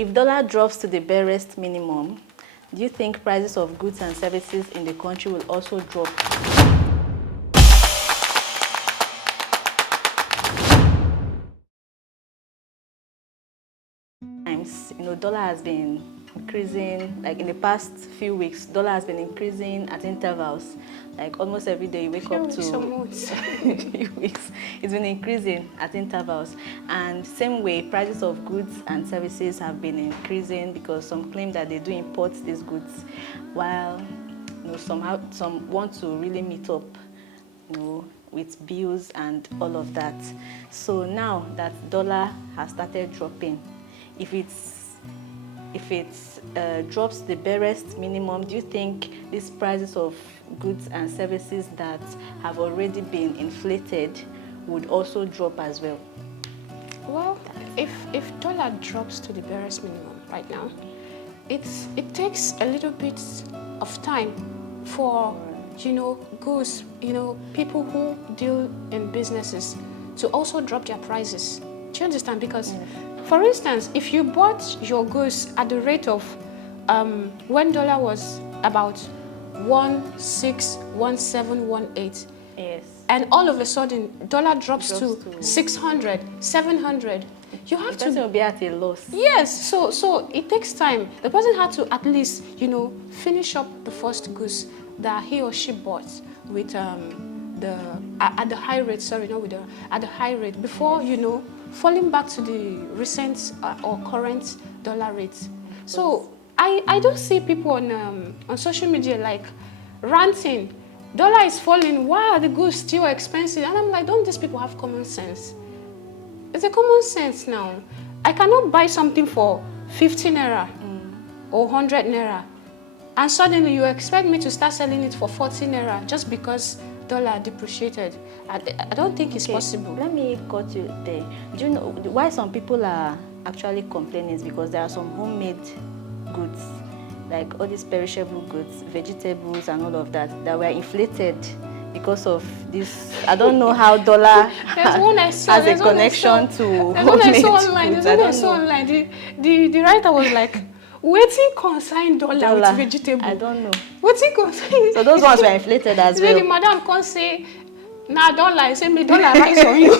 if dollar drops to the barest minimum, do you think prices of goods and services in the country will also drop? Dollar has been increasing, like in the past few weeks, dollar has been increasing at intervals. Like almost every day you wake up to few weeks. It's been increasing at intervals. And same way, prices of goods and services have been increasing because some claim that they do import these goods, while some want to really meet up, with bills and all of that. So now that dollar has started dropping, if it drops the barest minimum, do you think these prices of goods and services that have already been inflated would also drop as well? Well, if dollar drops to the barest minimum right now, it takes a little bit of time for goods, people who deal in businesses to also drop their prices. Do you understand? Because for instance, if you bought your goods at the rate of when dollar was about 1.61718, yes, and all of a sudden dollar drops to 600, 700, you have to. The person will be at a loss. Yes, so it takes time. The person had to at least finish up the first goods that he or she bought with at the high rate. Sorry, not with at the high rate before falling back to the recent or current dollar rate. So I don't see people on social media like ranting, dollar is falling, why are the goods still expensive? And I'm like, don't these people have common sense? It's a common sense now. I cannot buy something for 50 naira or 100 naira, and suddenly you expect me to start selling it for 40 naira just because dollar depreciated. I don't think it's possible. Let me cut you there. Do you know why some people are actually complaining? Is because there are some homemade goods, like all these perishable goods, vegetables and all of that were inflated because of this. I don't know how dollar has a connection to homemade goods. I saw online. The writer was like, waiting consign dollar with vegetable. I don't know. Waiting consign. So those ones were inflated as well. The madam can't say, nah, dollar. Say, me dollar rise on you.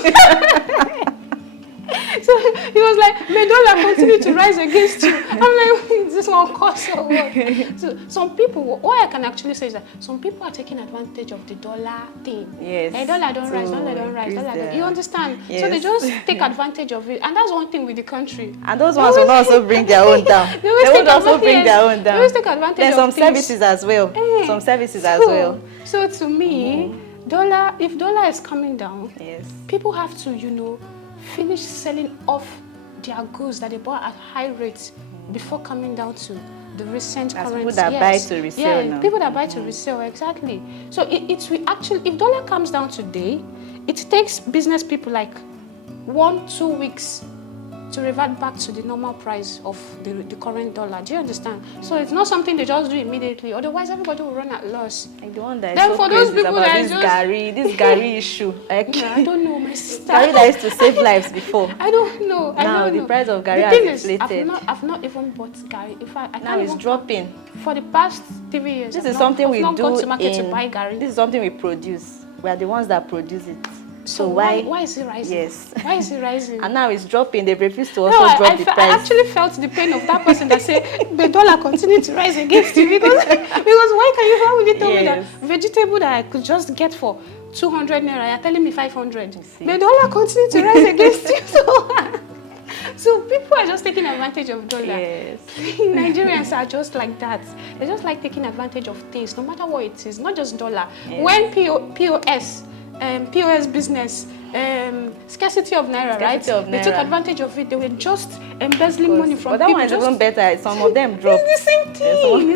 So he was like, may dollar continue to rise against you. I'm like, is this one cost or what? So some people, what I can actually say is that some people are taking advantage of the dollar thing. Yes. Hey, dollar don't rise, dollar don't rise, you understand? Yes. So they just take advantage of it. And that's one thing with the country. And those ones will also bring their own down. They would also bring their own down. They always take advantage of some services as well. Some services as well. So to me, dollar, if dollar is coming down, yes, people have to, finish selling off their goods that they bought at high rates before coming down to the recent currency. People that buy to resell now. People that buy to resell, exactly. So it will actually, if dollar comes down today, it takes business people like 1-2 weeks to revert back to the normal price of the current dollar. Do you understand? So it's not something they just do immediately. Otherwise, everybody will run at loss. Like the one that then is for so those people about that this Gary issue. Like, I don't know, my sister. Gary that used to save lives before. I don't know. Now the price of Gary has inflated. I've not even bought Gary. In fact, now it's dropping. For the past 3 years, this is something we do. I've not gone to market to buy Gary. This is something we produce. We are the ones that produce it. So why is it rising? Yes. Why is it rising? And now it's dropping. They refuse to also drop the price. I actually felt the pain of that person that said the dollar continued to rise against you because why can you tell me that vegetable that I could just get for 200 naira, you're telling me 500. The dollar continued to rise against you. So people are just taking advantage of dollar. Yes. Nigerians are just like that. They just like taking advantage of things, no matter what it is, not just dollar. Yes. When POS business, scarcity of naira, right? They took advantage of it. They were just embezzling money from people. But that one is even better. Some of them dropped. It's the same thing.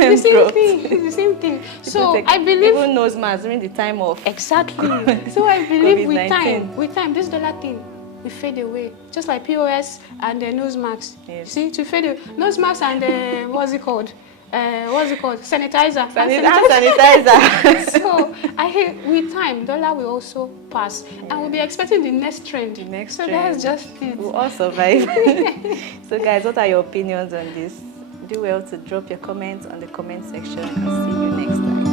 It's the same thing. So I believe even nose masks during the time of exactly. So I believe COVID-19. with time, this dollar thing will fade away, just like POS and nose masks. Yes. See, to fade away. Nose masks and what's it called? what's it called? Sanitizer. Hand sanitizer. So I hear with time, dollar will also pass, and we'll be expecting the next trend. So that's just it. We'll all survive. So guys, what are your opinions on this? Do well to drop your comments on the comment section, and see you next time.